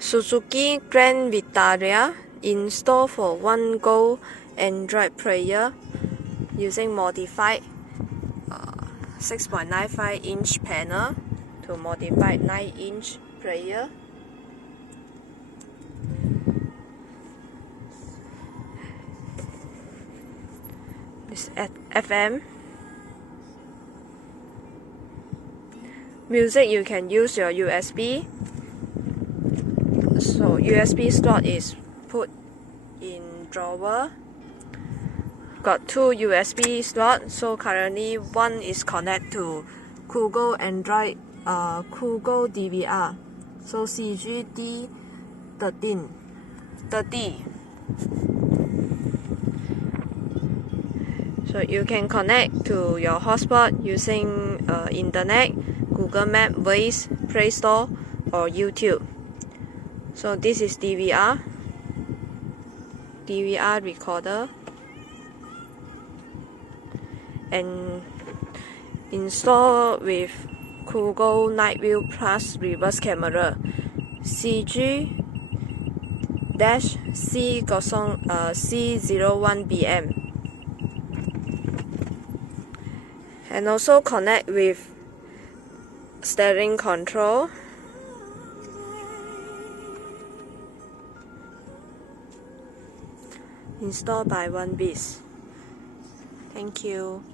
Suzuki Grand Vitara install for 1 Go Android player using modified 6.95 inch panel to modified 9 inch player. This FM. Music, you can use your USB. So USB slot is put in drawer. Got 2 USB slots. So currently one is connected to Cogoo Android Cogoo DVR. So CG-D30. So you can connect to your hotspot using internet, Google Map, Waze, Play Store, or YouTube. So this is DVR recorder, and install with Cogoo Night View plus reverse camera, CG-C01BM. And also connect with steering control. Installed by 1 piece. Thank you.